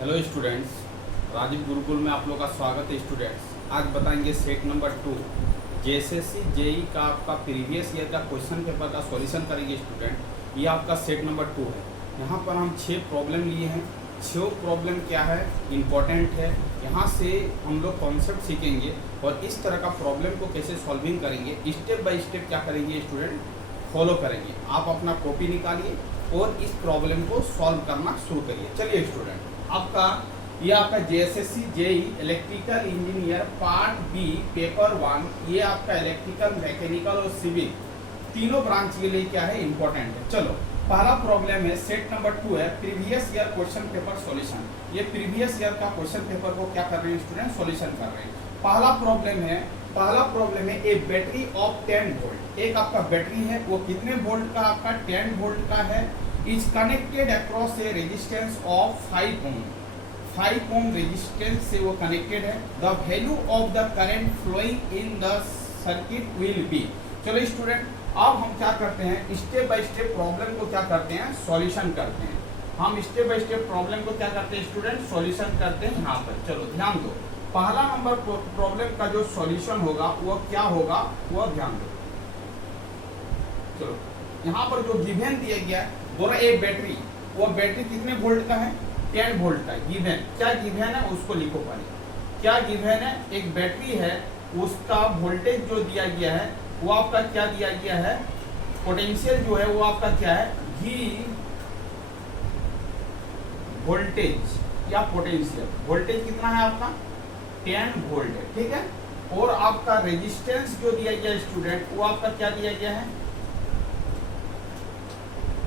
Hello students, Rajiv Gurukul में आप लोग का स्वागत है। स्टूडेंट्स आज बताएंगे सेट नंबर 2 जेएसएससी जेई का आपका प्रीवियस ईयर का क्वेश्चन पेपर का सॉल्यूशन करेंगे। स्टूडेंट ये आपका सेट नंबर 2 है। यहाँ पर हम 6 प्रॉब्लम लिए हैं। 6 प्रॉब्लम क्या है, इम्पोर्टेंट है। यहाँ से हम लोग कॉन्सेप्ट सीखेंगे और इस तरह का प्रॉब्लम को कैसे सॉल्विंग करेंगे, स्टेप बाय स्टेप क्या करेंगे स्टूडेंट, फॉलो करेंगे। आप अपना कॉपी निकालिए और इस प्रॉब्लम को सॉल्व करना शुरू करिए। चलिए स्टूडेंट, ये आपका JSSC JE electrical engineer part B paper 1, ये आपका इलेक्ट्रिकल, मैकेनिकल और सिविल तीनों ब्रांच के लिए क्या है, इंपॉर्टेंट है। चलो पहला प्रॉब्लम है, सेट नंबर 2 है, previous year question paper solution. ये प्रीवियस ईयर का क्वेश्चन पेपर को क्या कर रहे हैं स्टूडेंट, सॉल्यूशन कर रहे हैं। पहला प्रॉब्लम है ए बैटरी ऑफ 10 वोल्ट। एक आपका बैटरी है, वो कितने वोल्ट का, आपका 10 वोल्ट का है, is connected across a resistance of 5 ohm. 5 ohm resistance से वो कनेक्टेड है। The value of the current flowing in the circuit will be. चलो स्टूडेंट, अब हम क्या करते हैं, स्टेप बाय स्टेप प्रॉब्लम को क्या करते हैं, सॉल्यूशन करते हैं। हम स्टेप बाय स्टेप प्रॉब्लम को क्या करते हैं स्टूडेंट, सॉल्यूशन करते हैं। यहाँ पर चलो ध्यान दो, पहला नंबर प्रॉब्लम का जो सॉल्यूशन होगा वो क्या होगा, वो ध्यान दो। चलो यहाँ पर जो गिवन दिया गया है, बोला एक बैटरी, वो बैटरी कितने वोल्ट का है, 10 वोल्ट का। गिवन क्या गिवन है उसको लिखो पहले। क्या गिवन है, एक बैटरी है, उसका वोल्टेज जो दिया गया है वो आपका क्या दिया गया है, पोटेंशियल जो है वो आपका क्या है, V वोल्टेज या पोटेंशियल। वोल्टेज कितना है आपका, 10 वोल्ट है, ठीक है। और आपका रेजिस्टेंस जो दिया गया स्टूडेंट, वो आपका क्या दिया गया है,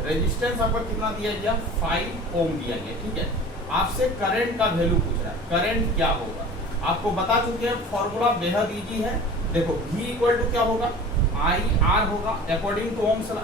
रेजिस्टेंस आपका कितना दिया गया, 5 ओम दिया गया, ठीक है। आपसे करंट का वैल्यू पूछ रहा है, करंट क्या होगा, आपको बता चुके हैं, फॉर्मूला बेहद इजी है। देखो V इक्वल टू क्या होगा, IR होगा according to ohm's law.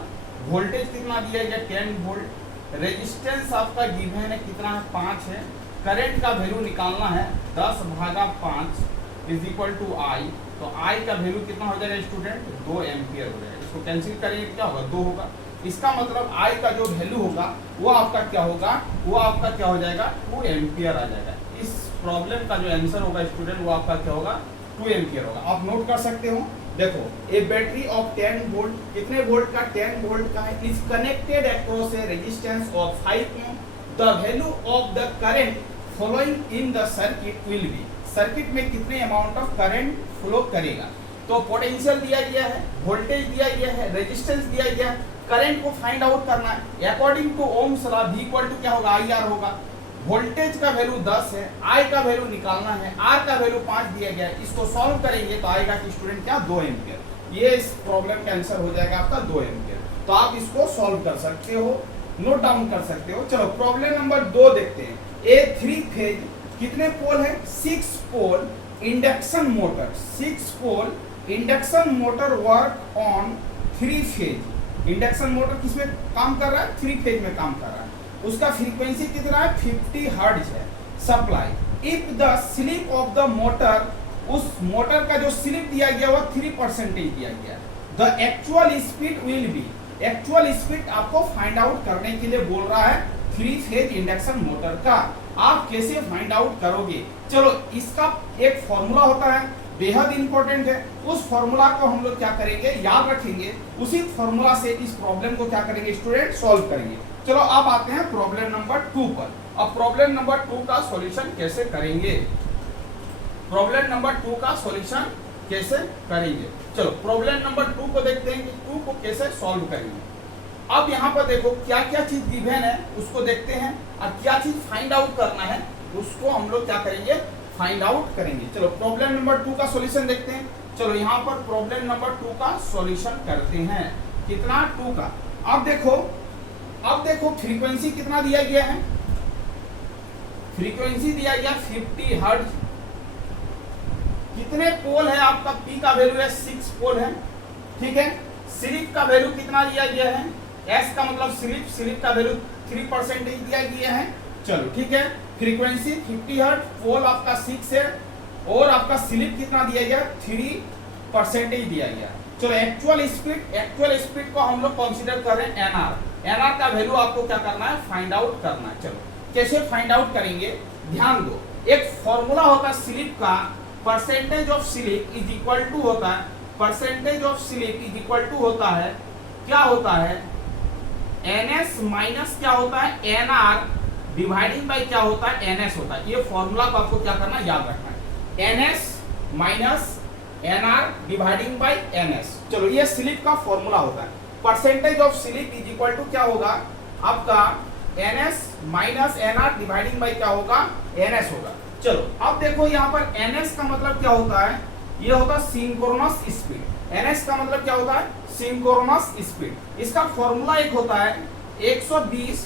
Voltage कितना दिया गया, 10 वोल्ट। रेजिस्टेंस आपका गिवन है कितना है, 5 है। करंट का वैल्यू निकालना है, 10/5 इज इक्वल टू I। तो I का वैल्यू कितना हो जाएगा स्टूडेंट, 2 एम्पियर हो जाएगा। इसको कैंसिल करेंगे क्या होगा, 2 होगा। इसका मतलब I का जो वैल्यू होगा वो आपका क्या होगा, वो आपका क्या हो जाएगा, 2 एम्पियर आ जाएगा। इस प्रॉब्लम का जो आंसर होगा स्टूडेंट, वो आपका क्या होगा, 2 एम्पियर होगा। आप नोट कर सकते हो। देखो ए बैटरी ऑफ 10 वोल्ट, कितने वोल्ट का, 10 वोल्ट का है, is connected across a resistance of 5 ohm. The value of the current flowing in the circuit will be. Circuit में कितने अमाउंट ऑफ करंट फ्लो करेगा। तो पोटेंशियल दिया गया है, वोल्टेज दिया गया है, रेजिस्टेंस दिया गया है, करंट को फाइंड आउट करना है according to ohm's law. V equal to क्या होगा, IR होगा। वोल्टेज का वैल्यू 10 है, I का वैल्यू निकालना है, R का वैल्यू 5 दिया गया है। इसको सॉल्व करेंगे तो आएगा कि स्टूडेंट क्या, 2 एम्पियर। ये इस प्रॉब्लम का आंसर हो जाएगा आपका 2 एम्पियर। तो आप इसको सॉल्व कर सकते हो, नोट डाउन कर सकते हो। चलो प्रॉब्लम नंबर 2 देखते हैं। ए 3 फेज कितने पोल है, 6 pole induction motor. 6 pole induction motor work on 3 phase. Induction motor किसमें काम कर रहा है, 3 फेज में काम कर रहा है। उसका फ्रीक्वेंसी कितना है, 50 हर्ट्ज है। Supply if the slip of the motor, उस मोटर का जो स्लिप दिया गया वो 3% दिया गया। The actual speed will be. Actual speed आपको फाइंड आउट करने के लिए बोल रहा है 3 फेज इंडक्शन मोटर का। आप कैसे फाइंड आउट करोगे, चलो इसका एक फॉर्मूला होता है, बेहद इंपॉर्टेंट है। उस फॉर्मूला को हम लोग क्या करेंगे, याद रखेंगे। उसी फॉर्मूला से इस प्रॉब्लम को क्या करेंगे स्टूडेंट, सॉल्व करेंगे। चलो अब आते हैं प्रॉब्लम नंबर 2 पर। अब प्रॉब्लम नंबर 2 का सॉल्यूशन कैसे करेंगे, प्रॉब्लम नंबर 2 का सॉल्यूशन कैसे करेंगे। चलो प्रॉब्लम नंबर 2 को देखते हैं कि 2 को कैसे सॉल्व करेंगे। अब यहाँ पर देखो क्या क्या चीज गिवन है उसको देखते हैं, और क्या चीज फाइंड आउट करना है उसको हम लोग क्या करेंगे, फाइंड आउट करेंगे। चलो प्रॉब्लम नंबर 2 का सॉल्यूशन देखते हैं। चलो यहाँ पर प्रॉब्लम नंबर 2 का सॉल्यूशन करते हैं। कितना, 2 का। अब देखो फ्रीक्वेंसी कितना दिया गया है, फ्रीक्वेंसी दिया गया 50 हर्ट्ज। कितने पोल है आपका, P का वैल्यू है 6 पोल है, ठीक है। स्लिप का वैल्यू कितना दिया गया है, S का मतलब स्लिप का वैल्यू 3% दिया गया है। चलो ठीक है, फ्रीक्वेंसी 50 हर्ट्ज, पोल आपका 6 है, और आपका स्लिप कितना दिया गया, 3% दिया गया। चलो एक्चुअल स्पीड को हम लोग कंसीडर कर रहे हैं NR। NR का वैल्यू आपको क्या करना है, फाइंड आउट करना है। चलो कैसे फाइंड आउट करेंगे, ध्यान दो, एक फॉर्मूला होता है स्लिप का, percentage of slip is equal to होता है, percentage of slip is equal to होता है, क्या होता है, एनएस माइनस क्या होता है, एनआर डिवाइडिंग बाय क्या होता है, एनएस होता है। ये फॉर्मूला को आपको क्या करना है, याद रखना है, NS minus NR dividing by NS. चलो ये स्लिप का फॉर्मूला होता है, percentage of slip is equal to क्या होगा आपका, NS minus NR dividing by क्या होगा, एनएस होगा। चलो अब देखो यहाँ पर एनएस का मतलब क्या होता है, ये होता है सिंक्रोनस स्पीड। एनएस का मतलब क्या होता है, सिंक्रोनस स्पीड। इसका फॉर्मूला एक होता है 120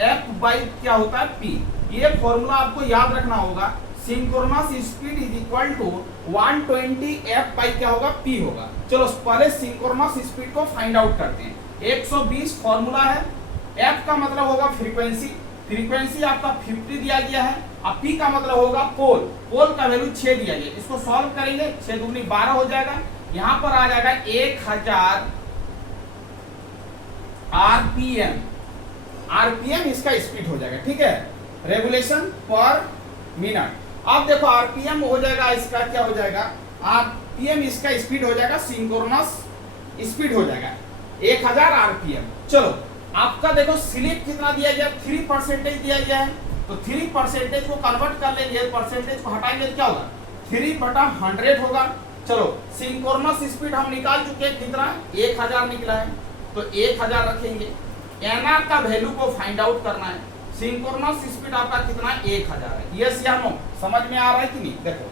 एफ बाई क्या होता है, पी। ये फॉर्मूला आपको याद रखना होगा, synchronous speed is equal to 120 F by क्या होगा, पी होगा। चलो पहले सिंक्रोनस स्पीड को फाइंड आउट करते हैं। 120 फॉर्मूला है, एफ का मतलब होगा फ्रीक्वेंसी, फ्रीक्वेंसी आपका 50 दिया गया है, अब पी का मतलब होगा पोल, पोल का वैल्यू 6 दिया गया। इसको सॉल्व करेंगे, 6 दूनी 12 हो जाएगा, यहाँ पर आ जाएगा 1000 आरपीएम, आरपीएम इसका स्पीड हो जाएगा, ठीक है, रेगुलेशन पर मिनट। अब देखो आरपीएम हो जाएगा, इसका क्या हो जाएगा, आरपीएम इसका स्पीड हो जाएगा, सिंक्रोनस स्पीड हो जाएगा 1000 आरपीएम। चलो आपका देखो स्लिप कितना दिया गया, 3% दिया गया है, तो 3% को कन्वर्ट कर लेंगे, परसेंटेज को हटाएंगे तो क्या होगा, 3/100 होगा। चलो सिंक्रोनस स्पीड हम निकाल चुके हैं, कितना 1000 निकला है, तो 1000 रखेंगे। एनआर का वैल्यू को फाइंड आउट करना है, सिंक्रोनस स्पीड आपका कितना 1000 है, यस या नो, समझ में आ रहा है कि नहीं। देखो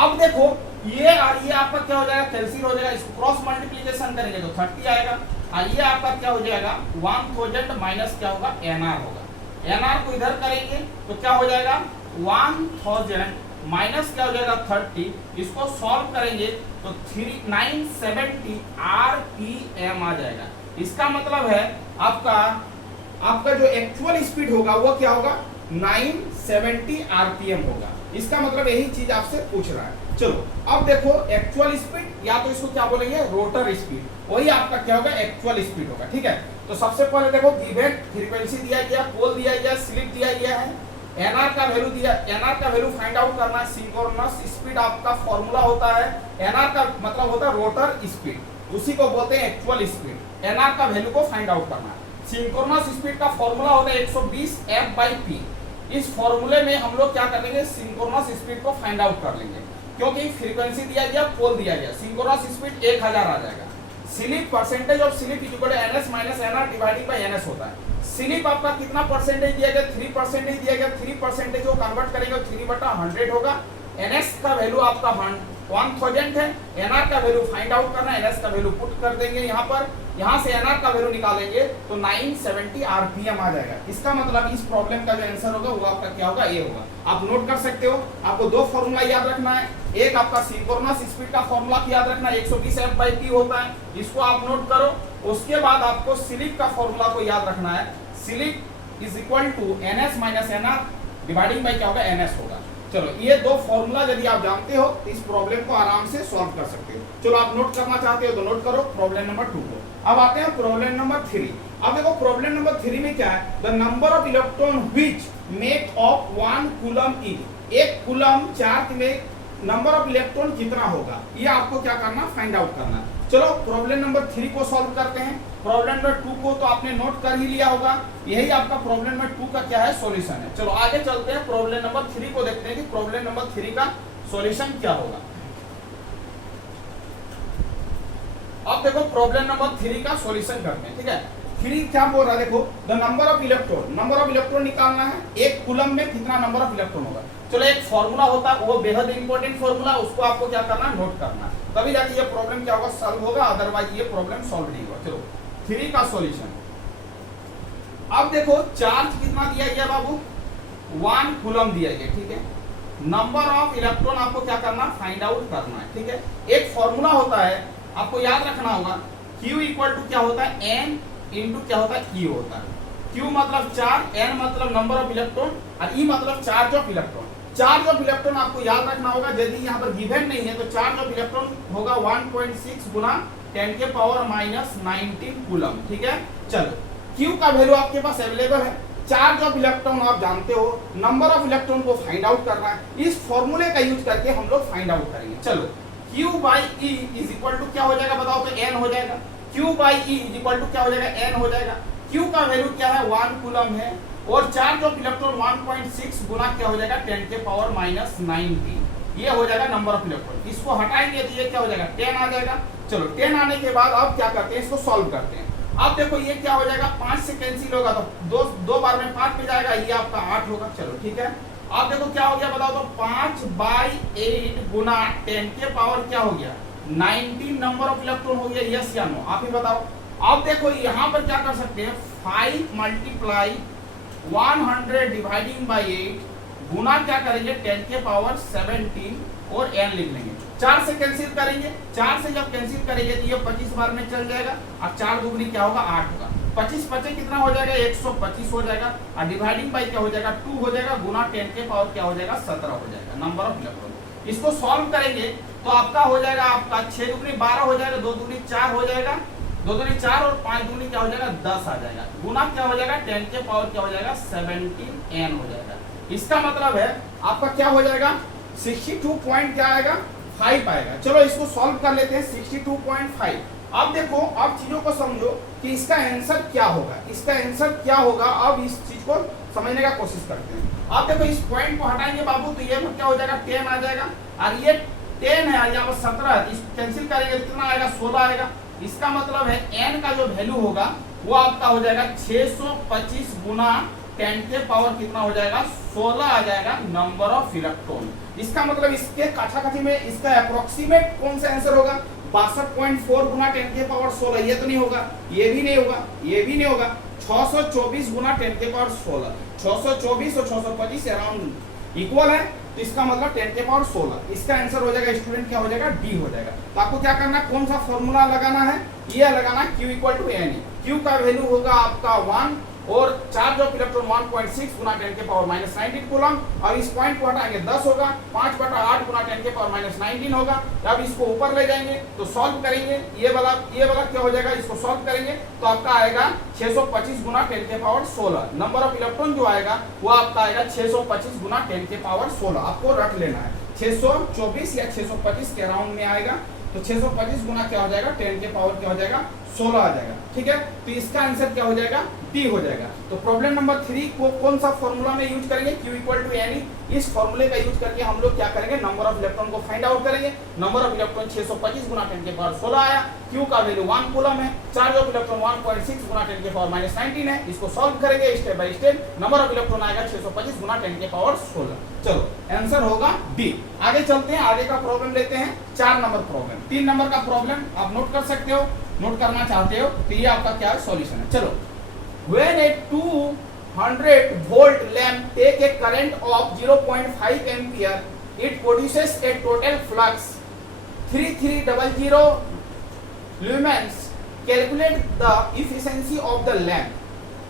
अब देखो ये और ये आपका क्या हो जाएगा, कैंसिल हो जाएगा, इसको क्रॉस मल्टीप्लिकेशन करेंगे तो 30 आएगा, और ये आपका क्या हो जाएगा 1000 माइनस क्या होगा, एनआर होगा। एनआर को इधर करेंगे तो क्या हो जाएगा 1000 माइनस क्या हो जाएगा 30, इसको सॉल्व करेंगे तो 970 आरपीएम आ जाएगा। इसका मतलब है आपका जो एक्चुअल स्पीड होगा वो क्या होगा 970 आरपीएम होगा। इसका मतलब यही चीज आपसे पूछ रहा है। चलो अब देखो एक्चुअल स्पीड या तो इसको क्या बोलेंगे रोटर स्पीड, वही आपका क्या होगा एक्चुअल स्पीड होगा, ठीक है। तो सबसे पहले देखो गिवन फ्रीक्वेंसी दिया गया, पोल दिया गया, स्लिप दिया गया है, एनआर का वैल्यू दिया, एनआर का वैल्यू फाइंड आउट करना है। सिंक्रोनस स्पीड आपका फॉर्मूला होता है, एनआर का मतलब होता है रोटर स्पीड, उसी को बोलते हैं एक्चुअल स्पीड। एनआर का वैल्यू को फाइंड आउट करना है। सिंक्रोनस स्पीड का फॉर्मूला होता है 120 एफ बाई पी। इस फॉर्मूले में हम लोग क्या करेंगे, सिंक्रोनस स्पीड को फाइंड आउट कर लेंगे, क्योंकि फ्रीक्वेंसी दिया गया, पोल दिया गया, सिंक्रोनस स्पीड 1000 आ जाएगा। Slip percentage of slip is equal to NS minus NR divided by NS होता है। स्लिप आपका कितना परसेंटेज दिया गया, 3% दिया गया, 3% को कन्वर्ट करेंगे 3/100 होगा। एनएस का वैल्यू आपका 1000 है, एनआर का वैल्यू फाइंड आउट करना है, एनएस का वैल्यू पुट कर देंगे यहाँ पर, यहाँ से एनआर का वैल्यू निकालेंगे तो 970 आरपीएम आ जाएगा। इसका मतलब इस प्रॉब्लम का जो आंसर होगा वो आपका क्या होगा, ये होगा। आप नोट कर सकते हो, आपको दो फॉर्मूला याद रखना है, एक आपका सिंक्रोनस स्पीड का फॉर्मूला याद रखना है 120 एफ बाई पी होता है, इसको आप नोट करो। उसके बाद आपको स्लिप का फॉर्मूला को याद रखना है, slip is equal to NS minus NR dividing by क्या होगा, एनएस होगा। चलो ये दो फॉर्मूला यदि आप जानते हो तो इस प्रॉब्लम को आराम से सॉल्व कर सकते हो। चलो आप नोट करना चाहते हो तो नोट करो प्रॉब्लम नंबर 2 को। अब आते हैं प्रॉब्लम नंबर 3। अब देखो प्रॉब्लम नंबर 3 में क्या है, the number of electron which make of 1 coulomb is, एक कूलम चार्ज में नंबर ऑफ इलेक्ट्रॉन कितना होगा, ये आपको क्या करना, फाइंड आउट करना है। चलो प्रॉब्लम नंबर 3 को सॉल्व करते हैं। प्रॉब्लम नंबर 2 को तो आपने नोट कर ही लिया होगा, यही आपका प्रॉब्लम नंबर 2 का क्या है, सॉल्यूशन है। चलो आगे चलते हैं, प्रॉब्लम नंबर 3 को देखते हैं कि प्रॉब्लम नंबर 3 का सॉल्यूशन क्या होगा। अब देखो प्रॉब्लम नंबर 3 का सॉल्यूशन करते हैं, ठीक है। 3 क्या बोल रहा है, देखो the number of electron, number of electron निकालना है, एक कूलम में कितना नंबर ऑफ इलेक्ट्रॉन होगा। चलो एक फॉर्मूला होता है, वो बेहद इंपॉर्टेंट फॉर्मूला, उसको आपको क्या करना है, नोट करना है, तभी जाके ये प्रॉब्लम क्या होगा, सॉल्व होगा, अदरवाइज ये प्रॉब्लम सॉल्व नहीं होगा। चलो 3 का सॉल्यूशन। अब देखो चार्ज कितना दिया गया बाबू, 1 कूलम दिया गया, ठीक है। नंबर ऑफ इलेक्ट्रॉन आपको क्या करना, फाइंड आउट करना है, ठीक है। एक फॉर्मूला होता है, आपको याद रखना होगा, Q इक्वल टू क्या होता है, N इंटू क्या होता है, E होता है। Q मतलब चार्ज, N मतलब नंबर ऑफ इलेक्ट्रॉन और E मतलब charge of electron. Charge of electron आपको याद रखना होगा, यदि यहाँ पर गिवन नहीं है तो चार्ज ऑफ इलेक्ट्रॉन होगा 1.6 गुना 10 के पावर -19 कूलम, ठीक है। चलो Q का वैल्यू आपके पास अवेलेबल है, चार्ज ऑफ इलेक्ट्रॉन आप जानते हो, नंबर ऑफ इलेक्ट्रॉन को फाइंड आउट करना है, इस फॉर्मूले का यूज करके हम लोग फाइंड आउट करेंगे। चलो Q by E is equal to क्या हो जाएगा बताओ तो n हो जाएगा। Q by E is equal to क्या हो जाएगा n हो जाएगा। Q का वैल्यू क्या है 1 कूलम है और चार्ज ऑफ इलेक्ट्रॉन 1.6 गुना क्या हो जाएगा 10 के पावर माइनस 19, ये हो जाएगा नंबर ऑफ इलेक्ट्रॉन। इसको हटाएंगे तो ये क्या हो जाएगा 10 आ जाएगा। चलो 10 आने के बाद अब क्या करते हैं, इसको सॉल्व करते हैं। अब देखो ये क्या हो जाएगा 5 से कैंसिल होगा तो दो बार में 5 पे जाएगा, ये आपका 8 होगा। चलो ठीक है, अब देखो क्या हो गया बताओ तो 5/8 गुना 10 के पावर क्या हो गया 19 नंबर ऑफ इलेक्ट्रॉन हो गया, यस या नो आप ही बताओ। अब देखो यहाँ पर क्या कर सकते हैं 5 मल्टीप्लाई 100 डिवाइडिंग बाई 8 गुना क्या करेंगे 10 के पावर 17 और n लिख लेंगे। 4 से कैंसिल करेंगे, 4 से जब कैंसिल करेंगे तो ये 25 बार में चल जाएगा। अब 4 दुगनी क्या होगा 8 होगा। 25 25 कितना हो जाएगा 125 हो जाएगा और डिवाइडिंग बाई क्या हो जाएगा 2 हो जाएगा गुना 10 के पावर क्या हो जाएगा 17 हो जाएगा नंबर ऑफ इलेक्ट्रॉन। इसको सॉल्व करेंगे तो आपका हो जाएगा आपका 6 दुगनी 12 हो जाएगा, 2 दुगनी 4 हो जाएगा, 2 दुगनी 4 और 5 दुगनी क्या हो जाएगा 10 आ जाएगा। गुना क्या हो जाएगा 10 के पावर क्या हो जाएगा 17n हो जाएगा। इसका मतलब है आपका क्या हो जाएगा 62 पॉइंट क्या आएगा 5 आएगा। चलो इसको सॉल्व कर लेते हैं 62.5। अब देखो अब चीजों को समझो कि इसका आंसर क्या होगा, इसका आंसर क्या होगा। अब इस चीज को समझने का कोशिश करते हैं। अब देखो इस पॉइंट को हटाएंगे बाबू तो ये क्या हो जाएगा 10 आ जाएगा और ये 10 है यहाँ पर 17 है, इसको कैंसिल करेंगे कितना आएगा 16 आएगा। इसका मतलब है n का जो वैल्यू होगा वो आपका हो जाएगा 625 गुना 10 के पावर कितना हो जाएगा 16 आ जाएगा नंबर ऑफ इलेक्ट्रॉन। इसका मतलब इसके काछाकाछी में इसका अप्रोक्सीमेट कौन सा आंसर होगा 62.4 गुना 10 के पावर 16, ये तो नहीं होगा, ये भी नहीं होगा, ये भी नहीं होगा। 624 गुना 10 के पावर 16, 624 और 625 अराउंड इक्वल है तो इसका मतलब 10 के पावर 16। इसका आंसर हो जाएगा स्टूडेंट क्या हो जाएगा डी हो जाएगा। तो आपको क्या करना है कौन सा फॉर्मूला लगाना है, ये लगाना Q equal to n। Q का वैल्यू होगा आपका 1 और चार्ज ऑफ इलेक्ट्रॉन 1.6 गुना 10 के पावर माइनस 19 कूलम और इस पॉइंट को हटाएंगे 10 होगा, 5/8 गुना 10 के पावर माइनस 19 होगा। अब इसको ऊपर ले जाएंगे तो सॉल्व करेंगे, ये वाला क्या हो जाएगा, इसको सॉल्व करेंगे तो आपका आएगा 625 गुना 10 के पावर 16। नंबर ऑफ इलेक्ट्रॉन जो आएगा वो आपका आएगा 625 गुना 10 के पावर 16। आपको रख लेना है 624 या 625 के अराउंड में आएगा तो 625 गुना क्या हो जाएगा 10 के पावर क्या हो जाएगा 16 आ जाएगा। ठीक है, तो इसका आंसर क्या हो जाएगा डी हो जाएगा। तो प्रॉब्लम नंबर 3 को कौन सा फॉर्मूला में यूज करेंगे Q इक्वल टू n। इस फॉर्मूले का यूज करके हम लोग क्या करेंगे नंबर ऑफ इलेक्ट्रॉन को फाइंड आउट करेंगे। नंबर ऑफ इलेक्ट्रॉन 625 गुना 10 के पावर 16 आया। Q का वैल्यू 1 कूलम है, चार्ज ऑफ इलेक्ट्रॉन 1.6 गुना 10 के पावर माइनस 19 है। इसको सॉल्व करेंगे step by step, number of electron आएगा 625 गुना 10 के पावर 16। चलो आंसर होगा डी। आगे चलते हैं, आगे का प्रॉब्लम लेते हैं 4 नंबर प्रॉब्लम। 3 नंबर का प्रॉब्लम आप नोट कर सकते हो, नोट करना चाहते हो तो ये आपका क्या सॉल्यूशन है। चलो when a 200 volt lamp take a current of 0.5 ampere it produces a total flux 3300 lumens। calculate the efficiency of the lamp।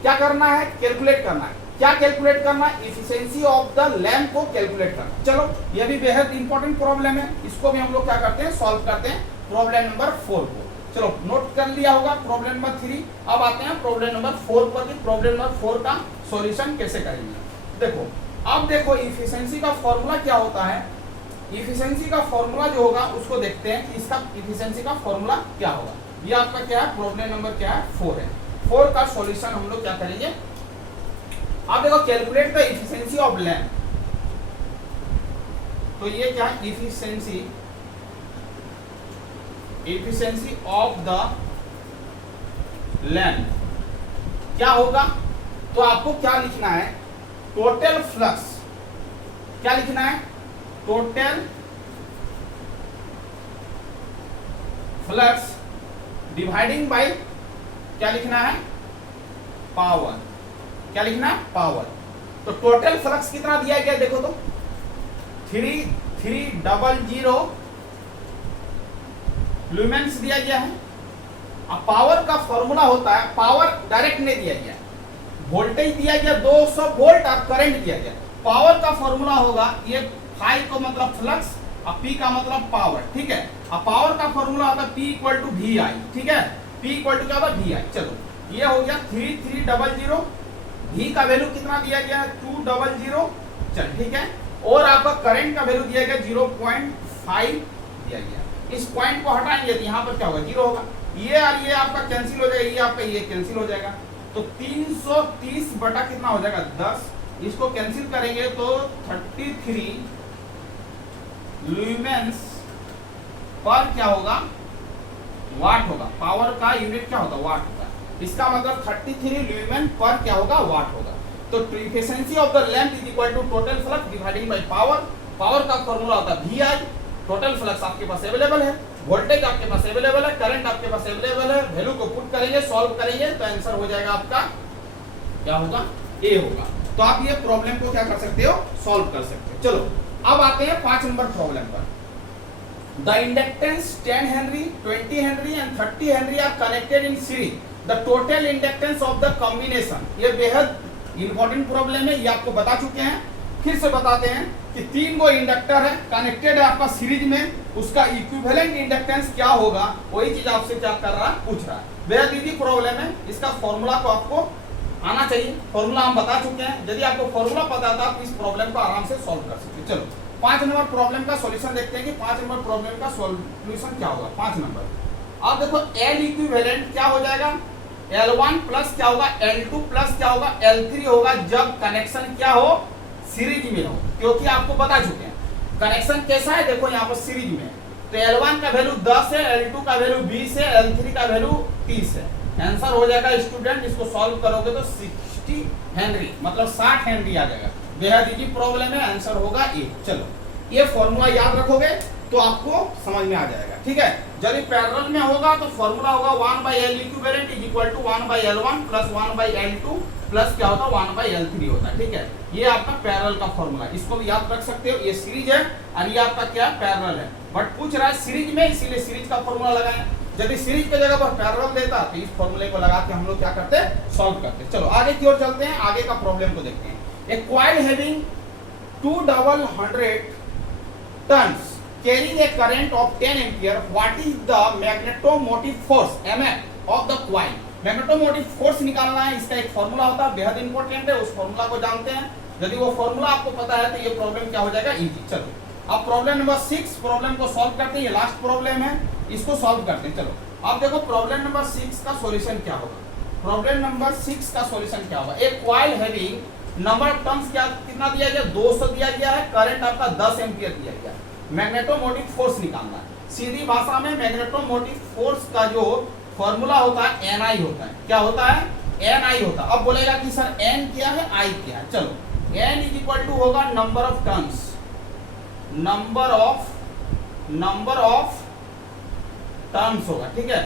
क्या करना है कैलकुलेट करना है, क्या कैलकुलेट करना है इफिशिएंसी ऑफ द लैम्प को कैलकुलेट करना। चलो ये भी बेहद इंपॉर्टेंट प्रॉब्लम है, इसको भी हम लोग क्या करते हैं सॉल्व करते हैं प्रॉब्लम नंबर 4 को। चलो नोट कर लिया होगा प्रॉब्लम नंबर 3। अब आते हैं प्रॉब्लम नंबर 4 पर कि प्रॉब्लम नंबर 4 का सॉल्यूशन कैसे करेंगे। देखो अब देखो इफिशिएंसी का फॉर्मूला क्या होता है, इफिशिएंसी का फॉर्मूला जो होगा उसको देखते हैं कि इसका इफिशिएंसी का फॉर्मूला क्या होगा। ये आपका क्या है प्रॉब्लम नंबर क्या है 4 है। 4 का सॉल्यूशन हम लोग क्या करेंगे, आप देखो calculate the efficiency of lamp. तो ये क्या है इफिशिएंसी ऑफ द लैम्प क्या होगा। तो आपको क्या लिखना है टोटल फ्लक्स, क्या लिखना है टोटल फ्लक्स डिवाइडिंग बाय क्या लिखना है पावर, क्या लिखना है पावर। तो टोटल फ्लक्स कितना दिया गया देखो तो 3300 लुमेन्स दिया गया है। अब पावर का फॉर्मूला होता है, पावर डायरेक्ट नहीं दिया गया, वोल्टेज दिया गया 200 वोल्ट और करंट दिया गया। पावर का फॉर्मूला होगा ये फाई को मतलब फ्लक्स और पी का मतलब पावर। ठीक है, अब पावर का फॉर्मूला होता है P इक्वल टू VI। ठीक है, P इक्वल टू क्या होता है VI। चलो ये हो गया 3300 V का वैल्यू कितना दिया गया है 200, चल ठीक है, और आपका करंट का वैल्यू दिया गया 0.5 दिया गया। इस पॉइंट को हटाएंगे तो यहाँ पर क्या होगा 0 होगा, ये और ये आपका कैंसिल हो जाएगा, ये आपका ये कैंसिल हो जाएगा, तो 330 बटा कितना हो जाएगा 10, इसको कैंसिल करेंगे तो 33 ल्यूमेंस पर क्या होगा वाट होगा, पावर का यूनिट क्या होगा वाट होगा, इसका मतलब 33 ल्यूमेन पर क्या होगा वाट होगा। तो efficiency of the lamp is equal to total flux dividing by power, power का फार्मूला होता है VI, टोटल फ्लक्स आपके पास अवेलेबल है, वोल्टेज आपके पास अवेलेबल है, करंट आपके पास अवेलेबल है, वैल्यू को पुट करेंगे सॉल्व करेंगे तो आंसर हो जाएगा आपका क्या होगा A होगा। तो आप ये प्रॉब्लम को क्या कर सकते हो सॉल्व कर सकते हो। चलो अब आते हैं 5 नंबर प्रॉब्लम पर। The inductance 10 henry 20 henry and 30 henry are connected in series, the total inductance of the combination, ये बेहद इंपॉर्टेंट प्रॉब्लम है, ये आपको बता चुके हैं, फिर से बताते हैं कि 3 गो इंडक्टर है कनेक्टेड है आपका सीरीज में, उसका इक्विवेलेंट इंडक्टेंस क्या होगा वही चीज आपसे क्या कर रहा है पूछ रहा है। बेहद इजी प्रॉब्लम है, इसका फॉर्मूला को आपको आना चाहिए, फॉर्मूला हम बता चुके हैं, यदि आपको फॉर्मूला पता था आप इस प्रॉब्लम को आराम से सॉल्व कर सकते हैं। चलो 5 नंबर प्रॉब्लम का सॉल्यूशन देखते हैं कि 5 नंबर प्रॉब्लम का सॉल्यूशन क्या होगा। 5 नंबर अब देखो L इक्विवेलेंट क्या हो जाएगा, L1 प्लस क्या होगा L2 प्लस क्या होगा L3 होगा, जब कनेक्शन क्या हो सीरीज में हो, क्योंकि आपको बता चुके हैं कनेक्शन कैसा है, देखो यहाँ पर सीरीज में, तो L1 का वैल्यू 10 है, L2 का वैल्यू 20 है, L3 का वैल्यू 30 है। आंसर हो जाएगा स्टूडेंट, इसको सॉल्व करोगे तो 60 हेनरी मतलब 60 हेनरी आ जाएगा। बेहद इजी प्रॉब्लम है, आंसर होगा A। चलो ये फॉर्मूला याद रखोगे तो आपको समझ में आ जाएगा, ठीक है। यदि पैरेलल में होगा तो फॉर्मूला होगा 1/L equivalent is equal to 1/L1 plus 1/L2 plus क्या होता है 1/L3 होता है, ठीक है। ये आपका पैरेलल का फॉर्मूला, इसको भी याद रख सकते हो, ये सीरीज है और ये आपका क्या पैरेलल है, बट पूछ रहा है सीरीज में, इसीलिए सीरीज का फॉर्मूला लगाएं। यदि सीरीज की जगह पर पैरेलल देता तो इस फॉर्मूले को लगा के हम लोग क्या करते सॉल्व करते। चलो आगे की ओर चलते हैं, आगे का प्रॉब्लम को देखते हैं। A coil having 200 turns carrying a current of 10 ampere, what is the magnetomotive force MF of the coil? Magnetomotive force निकालना है, इसका एक फॉर्मूला होता है बेहद इंपॉर्टेंट है, उस फॉर्मूला को जानते हैं। यदि वो फॉर्मूला आपको पता है तो ये प्रॉब्लम क्या हो जाएगा इजी। चलो अब प्रॉब्लम नंबर 6 प्रॉब्लम को सॉल्व करते हैं, ये लास्ट प्रॉब्लम है, इसको सॉल्व करते हैं। चलो अब देखो प्रॉब्लम नंबर 6 का सॉल्यूशन क्या होगा। प्रॉब्लम नंबर 6 का सॉल्यूशन क्या होगा, एक coil having number of turns क्या कितना दिया गया 200 दिया गया है, करंट आपका 10 एम्पियर दिया गया है, मैग्नेटोमोटिव फोर्स निकालना है। सीधी भाषा में मैग्नेटोमोटिव फोर्स का जो फॉर्मूला होता है Ni होता है, क्या होता है Ni होता है। अब बोलेगा कि सर N क्या है I क्या है, चलो N इज इक्वल टू होगा number of turns, number of turns होगा, ठीक है।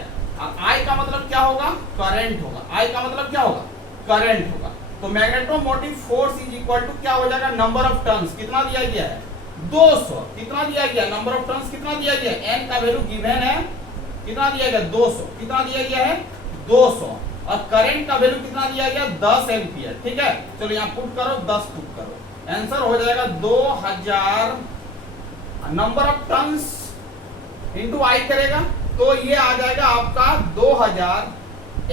I का मतलब क्या होगा करंट होगा, I का मतलब क्या होगा करंट होगा। तो magnetomotive force is equal to क्या हो जाएगा नंबर ऑफ टर्न्स, कितना दिया गया है 200, कितना दिया गया नंबर ऑफ टर्न्स कितना दिया गया है, N का वैल्यू गिवन है कितना दिया गया 200, कितना दिया गया है 200, और करंट का वैल्यू कितना दिया गया 10 एम्पियर, ठीक है। चलो यहाँ पुट करो 10 पुट करो, आंसर हो जाएगा 2000 number of turns into I करेगा तो ये आ जाएगा आपका 2000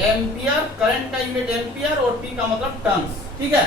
एम्पियर, करंट का यूनिट एम्पियर और T का मतलब टर्न्स, ठीक है।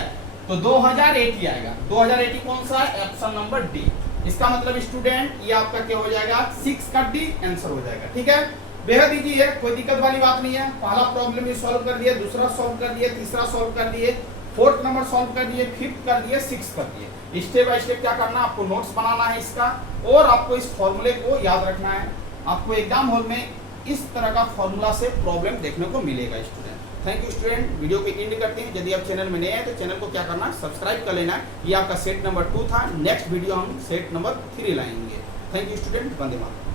तो 2080 आएगा, 2080 कौन सा है ऑप्शन नंबर डी। इसका मतलब स्टूडेंट ये आपका क्या हो जाएगा 6 का डी आंसर हो जाएगा, ठीक है। बेहद इजी है, कोई दिक्कत वाली बात नहीं है। पहला प्रॉब्लम भी सॉल्व कर दिए, दूसरा सॉल्व कर दिए, तीसरा सॉल्व कर दिए, फोर्थ नंबर सॉल्व कर दिए, फिफ्थ कर दिए, सिक्स कर दिए। स्टेप बाय स्टेप क्या करना, आपको नोट्स बनाना है इसका, और आपको इस फॉर्मूले को याद रखना है। आपको एग्जाम हॉल में इस तरह का फॉर्मूला से प्रॉब्लम देखने को मिलेगा student. Thank you student, video को एंड करते हैं। यदि आप चैनल में नए हैं तो चैनल को क्या करना सब्सक्राइब कर लेना। ये आपका सेट नंबर 2 था, नेक्स्ट वीडियो हम सेट नंबर 3 लाएंगे। Thank you student, Vande Mataram.